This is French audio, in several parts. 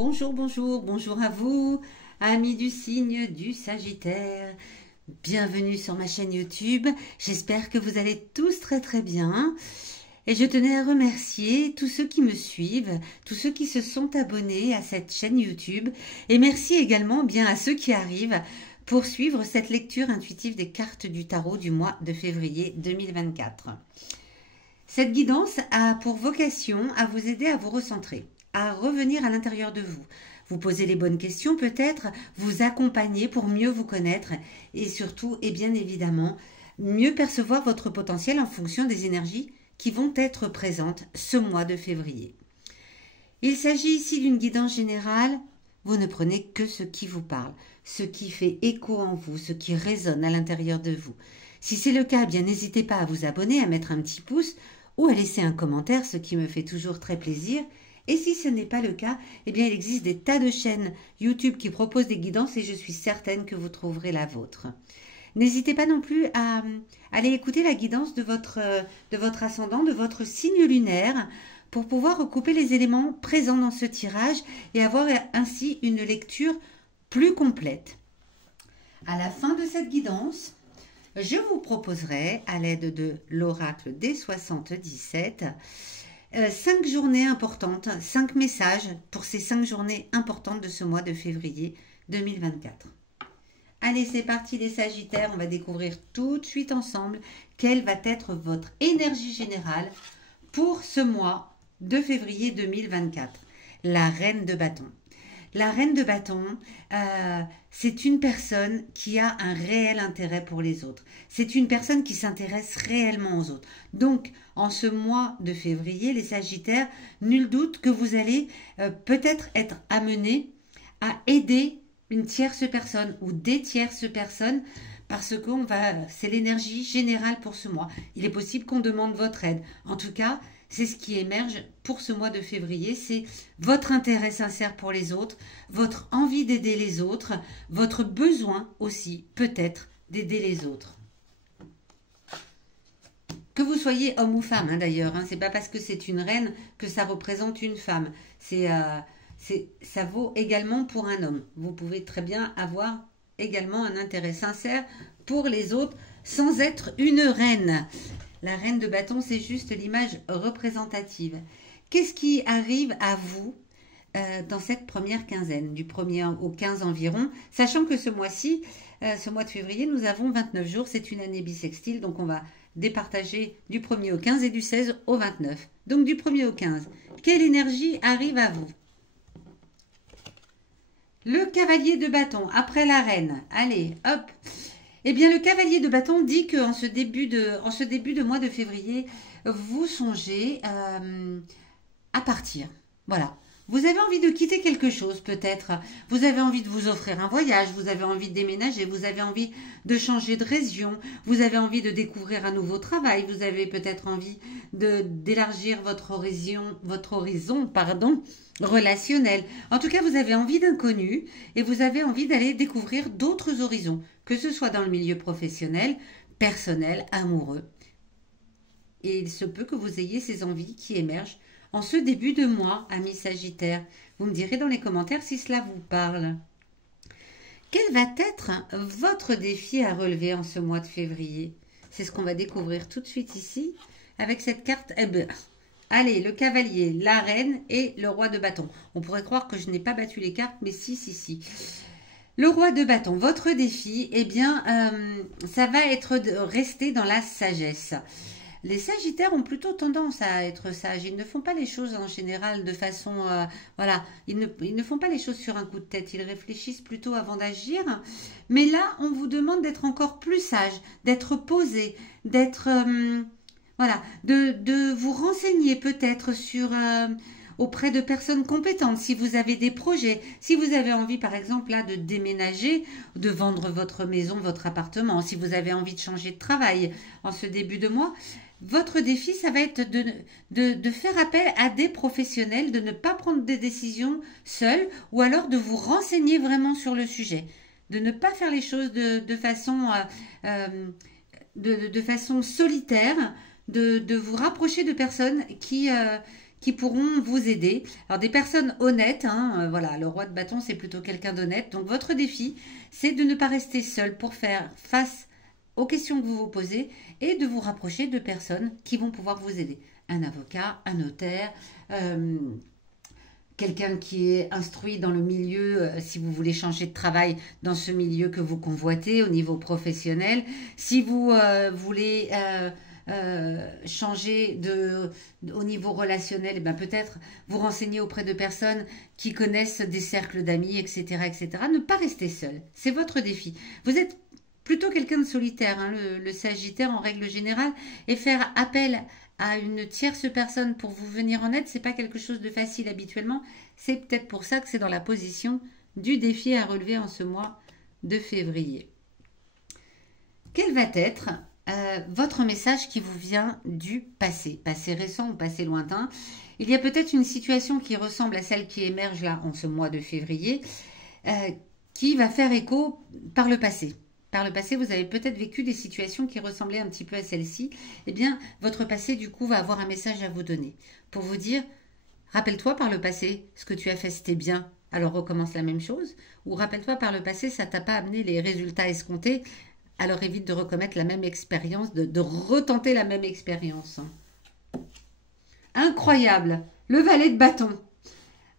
Bonjour, bonjour, bonjour à vous, amis du signe du Sagittaire. Bienvenue sur ma chaîne YouTube. J'espère que vous allez tous très très bien. Et je tenais à remercier tous ceux qui me suivent, tous ceux qui se sont abonnés à cette chaîne YouTube. Et merci également bien à ceux qui arrivent pour suivre cette lecture intuitive des cartes du tarot du mois de février 2024. Cette guidance a pour vocation à vous aider à vous recentrer, à revenir à l'intérieur de vous. Vous poser les bonnes questions peut-être, vous accompagner pour mieux vous connaître et surtout et bien évidemment mieux percevoir votre potentiel en fonction des énergies qui vont être présentes ce mois de février. Il s'agit ici d'une guidance générale. Vous ne prenez que ce qui vous parle, ce qui fait écho en vous, ce qui résonne à l'intérieur de vous. Si c'est le cas, bien n'hésitez pas à vous abonner, à mettre un petit pouce ou à laisser un commentaire, ce qui me fait toujours très plaisir. Et si ce n'est pas le cas, eh bien il existe des tas de chaînes YouTube qui proposent des guidances et je suis certaine que vous trouverez la vôtre. N'hésitez pas non plus à aller écouter la guidance de votre ascendant, de votre signe lunaire, pour pouvoir recouper les éléments présents dans ce tirage et avoir ainsi une lecture plus complète. À la fin de cette guidance, je vous proposerai, à l'aide de l'oracle des 77, 5 journées importantes, 5 messages pour ces 5 journées importantes de ce mois de février 2024. Allez, c'est parti les Sagittaires, on va découvrir tout de suite ensemble quelle va être votre énergie générale pour ce mois de février 2024. La reine de bâton. La reine de bâton, c'est une personne qui a un réel intérêt pour les autres. C'est une personne qui s'intéresse réellement aux autres. Donc, en ce mois de février, les Sagittaires, nul doute que vous allez peut-être être amenés à aider une tierce personne ou des tierces personnes parce que c'est l'énergie générale pour ce mois. Il est possible qu'on demande votre aide. En tout cas, c'est ce qui émerge pour ce mois de février, c'est votre intérêt sincère pour les autres, votre envie d'aider les autres, votre besoin aussi peut-être d'aider les autres. Que vous soyez homme ou femme d'ailleurs, c'est pas parce que c'est une reine que ça représente une femme. Ça vaut également pour un homme. Vous pouvez très bien avoir également un intérêt sincère pour les autres sans être une reine. La reine de bâton, c'est juste l'image représentative. Qu'est-ce qui arrive à vous dans cette première quinzaine, du 1er au 15 environ, sachant que ce mois-ci, ce mois de février, nous avons 29 jours, c'est une année bissextile, donc on va départager du 1er au 15 et du 16 au 29. Donc du 1er au 15, quelle énergie arrive à vous? Le cavalier de bâton, après la reine. Allez, hop. Eh bien, le cavalier de bâton dit qu'en ce début de mois de février, vous songez à partir. Voilà. Vous avez envie de quitter quelque chose, peut-être. Vous avez envie de vous offrir un voyage, vous avez envie de déménager, vous avez envie de changer de région, vous avez envie de découvrir un nouveau travail, vous avez peut-être envie d'élargir votre horizon, relationnel. En tout cas, vous avez envie d'inconnu et vous avez envie d'aller découvrir d'autres horizons, que ce soit dans le milieu professionnel, personnel, amoureux. Et il se peut que vous ayez ces envies qui émergent en ce début de mois, amis Sagittaires. Vous me direz dans les commentaires si cela vous parle. Quel va être votre défi à relever en ce mois de février? C'est ce qu'on va découvrir tout de suite ici avec cette carte. Allez, le cavalier, la reine et le roi de bâton. On pourrait croire que je n'ai pas battu les cartes, mais si. Le roi de bâton, votre défi, eh bien, ça va être de rester dans la sagesse. Les Sagittaires ont plutôt tendance à être sages. Ils ne font pas les choses en général de façon... voilà, ils ne font pas les choses sur un coup de tête. Ils réfléchissent plutôt avant d'agir. Mais là, on vous demande d'être encore plus sage, d'être posé, d'être... voilà, de vous renseigner peut-être sur... auprès de personnes compétentes, si vous avez des projets, si vous avez envie par exemple là de déménager, de vendre votre maison, votre appartement, si vous avez envie de changer de travail en ce début de mois, votre défi ça va être de faire appel à des professionnels, de ne pas prendre des décisions seul ou alors de vous renseigner vraiment sur le sujet, de ne pas faire les choses de façon solitaire, de vous rapprocher de personnes qui qui pourront vous aider. Alors des personnes honnêtes, hein, voilà, le roi de bâton c'est plutôt quelqu'un d'honnête. Donc votre défi c'est de ne pas rester seul pour faire face aux questions que vous vous posez et de vous rapprocher de personnes qui vont pouvoir vous aider. Un avocat, un notaire, quelqu'un qui est instruit dans le milieu, si vous voulez changer de travail dans ce milieu que vous convoitez au niveau professionnel. Si vous voulez changer au niveau relationnel, et ben peut-être vous renseigner auprès de personnes qui connaissent des cercles d'amis, etc., etc. Ne pas rester seul, c'est votre défi. Vous êtes plutôt quelqu'un de solitaire, hein, le Sagittaire en règle générale, et faire appel à une tierce personne pour vous venir en aide, c'est pas quelque chose de facile habituellement. C'est peut-être pour ça que c'est dans la position du défi à relever en ce mois de février. Quel va être votre message qui vous vient du passé récent ou passé lointain? Il y a peut-être une situation qui ressemble à celle qui émerge là en ce mois de février, qui va faire écho par le passé. Par le passé, vous avez peut-être vécu des situations qui ressemblaient un petit peu à celle-ci. Eh bien, votre passé, du coup, va avoir un message à vous donner. Pour vous dire, rappelle-toi par le passé, ce que tu as fait, c'était bien, alors recommence la même chose. Ou rappelle-toi par le passé, ça t'a pas amené les résultats escomptés, alors évite de recommettre la même expérience, de retenter la même expérience. Incroyable, le valet de bâton.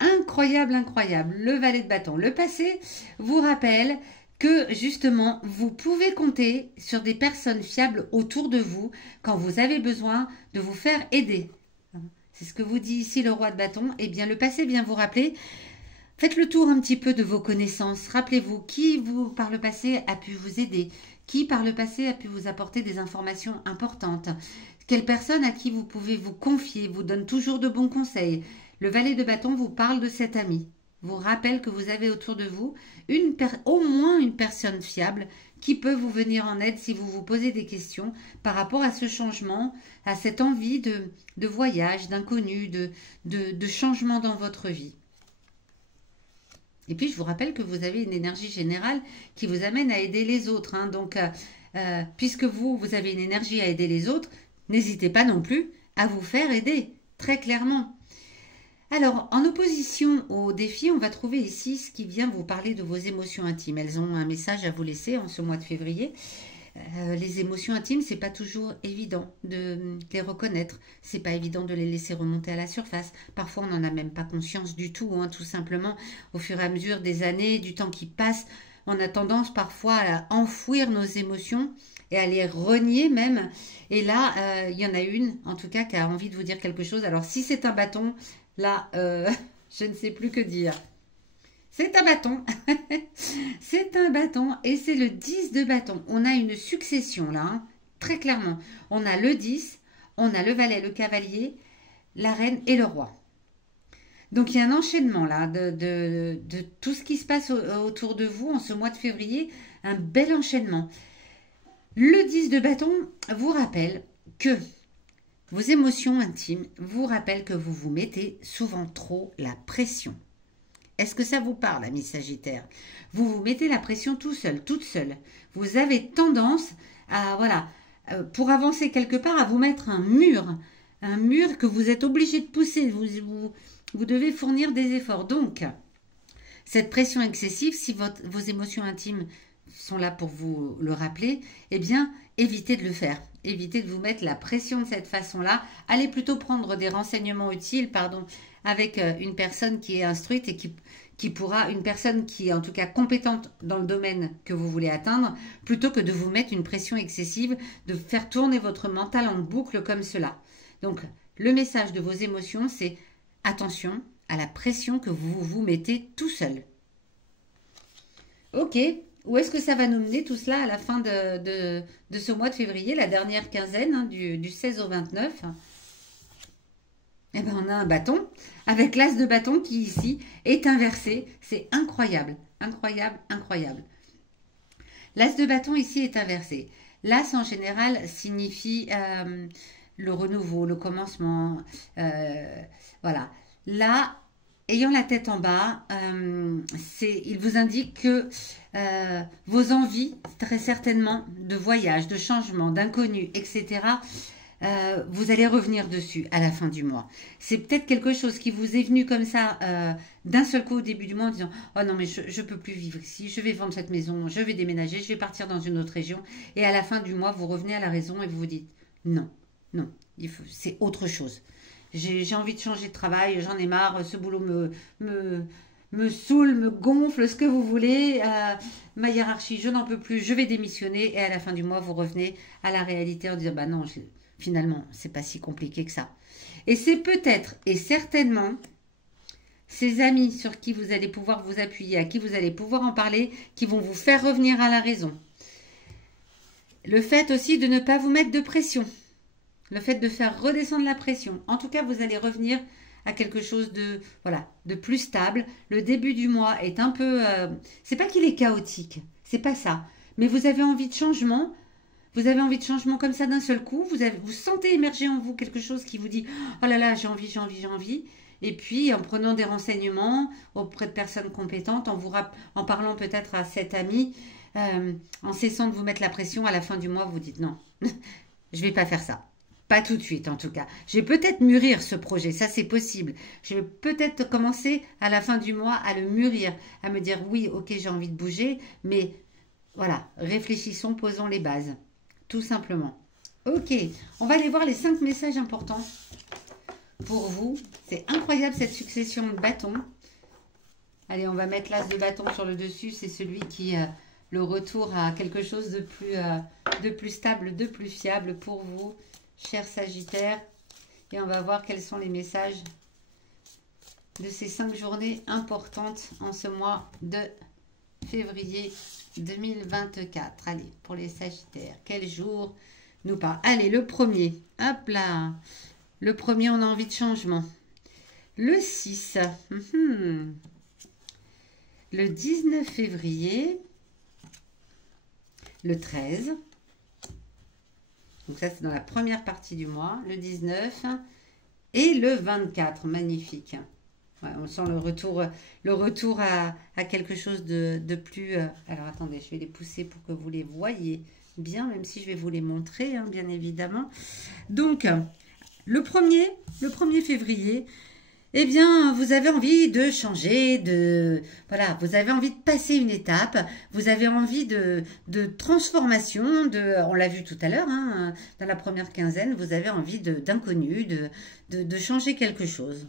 Incroyable, incroyable, le valet de bâton. Le passé vous rappelle que justement, vous pouvez compter sur des personnes fiables autour de vous quand vous avez besoin de vous faire aider. C'est ce que vous dit ici le roi de bâton. Eh bien, le passé vient vous rappeler. Faites le tour un petit peu de vos connaissances. Rappelez-vous qui, par le passé, a pu vous aider. Qui, par le passé, a pu vous apporter des informations importantes. Quelle personne à qui vous pouvez vous confier vous donne toujours de bons conseils. Le valet de bâton vous parle de cet ami. Vous rappelle que vous avez autour de vous au moins une personne fiable qui peut vous venir en aide si vous vous posez des questions par rapport à ce changement, à cette envie de voyage, d'inconnu, de changement dans votre vie. Et puis, je vous rappelle que vous avez une énergie générale qui vous amène à aider les autres. Hein. Donc, puisque vous avez une énergie à aider les autres, n'hésitez pas non plus à vous faire aider, très clairement. Alors, en opposition au défi, on va trouver ici ce qui vient vous parler de vos émotions intimes. Elles ont un message à vous laisser en ce mois de février. Les émotions intimes, c'est pas toujours évident de les reconnaître. C'est pas évident de les laisser remonter à la surface. Parfois, on n'en a même pas conscience du tout. Hein, tout simplement, au fur et à mesure des années, du temps qui passe, on a tendance parfois à enfouir nos émotions et à les renier même. Et là, il y en a une, en tout cas, qui a envie de vous dire quelque chose. Alors, si c'est un bâton... Là, je ne sais plus que dire. C'est un bâton. C'est un bâton et c'est le 10 de bâton. On a une succession là, hein, très clairement. On a le 10, on a le valet, le cavalier, la reine et le roi. Donc, il y a un enchaînement là de tout ce qui se passe autour de vous en ce mois de février. Un bel enchaînement. Le 10 de bâton vous rappelle que... Vos émotions intimes vous rappellent que vous vous mettez souvent trop la pression. Est-ce que ça vous parle, amis Sagittaire? Vous vous mettez la pression tout seul, toute seule. Vous avez tendance à, voilà, pour avancer quelque part, à vous mettre un mur que vous êtes obligé de pousser. Vous devez fournir des efforts. Donc, cette pression excessive, si vos émotions intimes sont là pour vous le rappeler, eh bien, évitez de le faire. Évitez de vous mettre la pression de cette façon-là. Allez plutôt prendre des renseignements utiles, avec une personne qui est instruite et qui pourra, une personne qui est en tout cas compétente dans le domaine que vous voulez atteindre, plutôt que de vous mettre une pression excessive, de faire tourner votre mental en boucle comme cela. Donc, le message de vos émotions, c'est attention à la pression que vous vous mettez tout seul. Ok. Où est-ce que ça va nous mener tout cela à la fin de ce mois de février, la dernière quinzaine, hein, du 16 au 29? Eh bien, on a un bâton avec l'as de bâton qui ici est inversé. C'est incroyable, incroyable, incroyable. L'as de bâton ici est inversé. L'as en général signifie le renouveau, le commencement. Voilà. Là, ayant la tête en bas, il vous indique que vos envies, très certainement, de voyage, de changement, d'inconnu, etc., vous allez revenir dessus à la fin du mois. C'est peut-être quelque chose qui vous est venu comme ça d'un seul coup au début du mois en disant oh non mais je ne peux plus vivre ici, je vais vendre cette maison, je vais déménager, je vais partir dans une autre région. Et à la fin du mois, vous revenez à la raison et vous vous dites non, non, c'est autre chose. J'ai envie de changer de travail, j'en ai marre, ce boulot me saoule, me gonfle, ce que vous voulez. Ma hiérarchie, je n'en peux plus, je vais démissionner. Et à la fin du mois, vous revenez à la réalité en disant bah non, finalement, c'est pas si compliqué que ça. Et c'est peut-être et certainement ces amis sur qui vous allez pouvoir vous appuyer, à qui vous allez pouvoir en parler, qui vont vous faire revenir à la raison. Le fait aussi de ne pas vous mettre de pression. Le fait de faire redescendre la pression. En tout cas, vous allez revenir à quelque chose de, voilà, de plus stable. Le début du mois est un peu... c'est pas qu'il est chaotique, c'est pas ça. Mais vous avez envie de changement. Vous avez envie de changement comme ça d'un seul coup. Vous sentez émerger en vous quelque chose qui vous dit « Oh là là, j'ai envie, j'ai envie, j'ai envie ». Et puis, en prenant des renseignements auprès de personnes compétentes, en parlant peut-être à cet ami, en cessant de vous mettre la pression, à la fin du mois, vous dites « Non, je ne vais pas faire ça ». Pas tout de suite en tout cas. Je vais peut-être mûrir ce projet, ça c'est possible. Je vais peut-être commencer à la fin du mois à le mûrir, à me dire oui, ok, j'ai envie de bouger, mais voilà, réfléchissons, posons les bases, tout simplement. Ok, on va aller voir les 5 messages importants pour vous. C'est incroyable cette succession de bâtons. Allez, on va mettre l'as de bâton sur le dessus, c'est celui qui... le retour à quelque chose de plus stable, de plus fiable pour vous. Cher Sagittaire, et on va voir quels sont les messages de ces 5 journées importantes en ce mois de février 2024. Allez, pour les Sagittaires, quel jour nous parle? Allez, le premier, hop là, le premier, on a envie de changement. Le 6, le 19 février, le 13, donc ça, c'est dans la première partie du mois, le 19 et le 24. Magnifique. Ouais, on sent le retour à quelque chose de plus... alors, attendez, je vais les pousser pour que vous les voyez bien, même si je vais vous les montrer, hein, bien évidemment. Donc, le 1er février, eh bien, vous avez envie de changer, voilà, vous avez envie de passer une étape, vous avez envie de transformation, on l'a vu tout à l'heure, hein, dans la première quinzaine, vous avez envie d'inconnu, de changer quelque chose.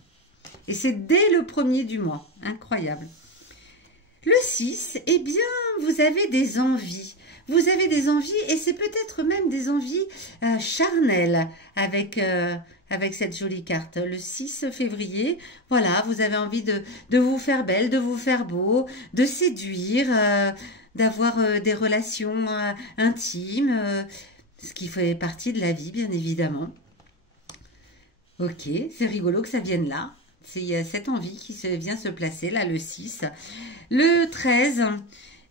Et c'est dès le 1er du mois, incroyable. Le 6, eh bien, vous avez des envies. Vous avez des envies, et c'est peut-être même des envies charnelles avec cette jolie carte. Le 6 février, voilà, vous avez envie de vous faire belle, de vous faire beau, de séduire, d'avoir des relations intimes, ce qui fait partie de la vie, bien évidemment. Ok, c'est rigolo que ça vienne là. Il y a cette envie qui vient se placer, là, le 6. Le 13...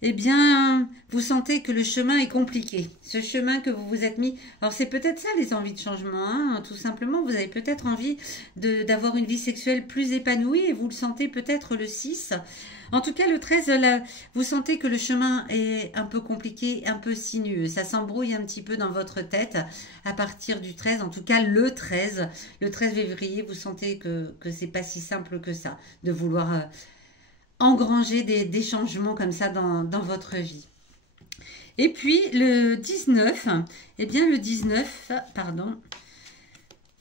eh bien, vous sentez que le chemin est compliqué. Ce chemin que vous vous êtes mis... Alors, c'est peut-être ça, les envies de changement. Hein, tout simplement, vous avez peut-être envie d'avoir une vie sexuelle plus épanouie et vous le sentez peut-être le 6. En tout cas, le 13, là, vous sentez que le chemin est un peu compliqué, un peu sinueux. Ça s'embrouille un petit peu dans votre tête à partir du 13. En tout cas, le 13 février, vous sentez que c'est pas si simple que ça de vouloir... engranger des changements comme ça dans votre vie. Et puis le 19, eh bien le 19, pardon,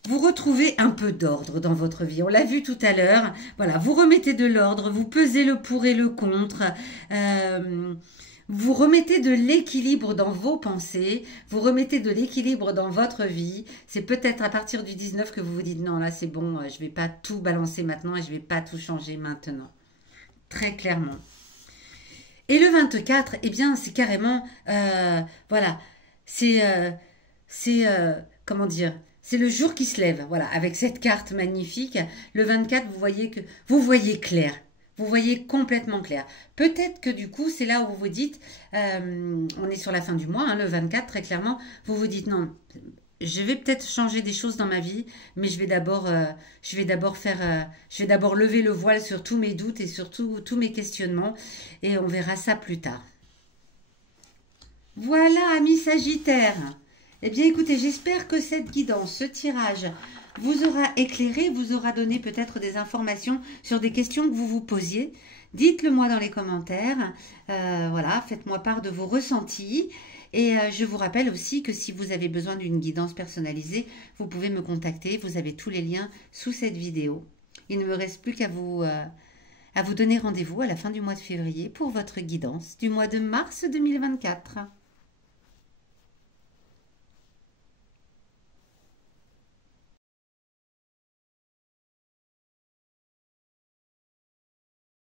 vous retrouvez un peu d'ordre dans votre vie. On l'a vu tout à l'heure. Voilà, vous remettez de l'ordre, vous pesez le pour et le contre. Vous remettez de l'équilibre dans vos pensées, vous remettez de l'équilibre dans votre vie. C'est peut-être à partir du 19 que vous vous dites non, là c'est bon, je ne vais pas tout balancer maintenant et je ne vais pas tout changer maintenant. Très clairement. Et le 24, eh bien, c'est carrément, voilà, comment dire, c'est le jour qui se lève, voilà, avec cette carte magnifique. Le 24, vous voyez clair, vous voyez complètement clair. Peut-être que du coup, c'est là où vous vous dites, on est sur la fin du mois, hein, le 24, très clairement, vous vous dites non, je vais peut-être changer des choses dans ma vie, mais je vais d'abord lever le voile sur tous mes doutes et sur tous mes questionnements, et on verra ça plus tard. Voilà, amis Sagittaires. Eh bien, écoutez, j'espère que cette guidance, ce tirage, vous aura éclairé, vous aura donné peut-être des informations sur des questions que vous vous posiez. Dites-le moi dans les commentaires. Voilà, faites-moi part de vos ressentis. Et je vous rappelle aussi que si vous avez besoin d'une guidance personnalisée, vous pouvez me contacter. Vous avez tous les liens sous cette vidéo. Il ne me reste plus qu'à vous donner rendez-vous à la fin du mois de février pour votre guidance du mois de mars 2024.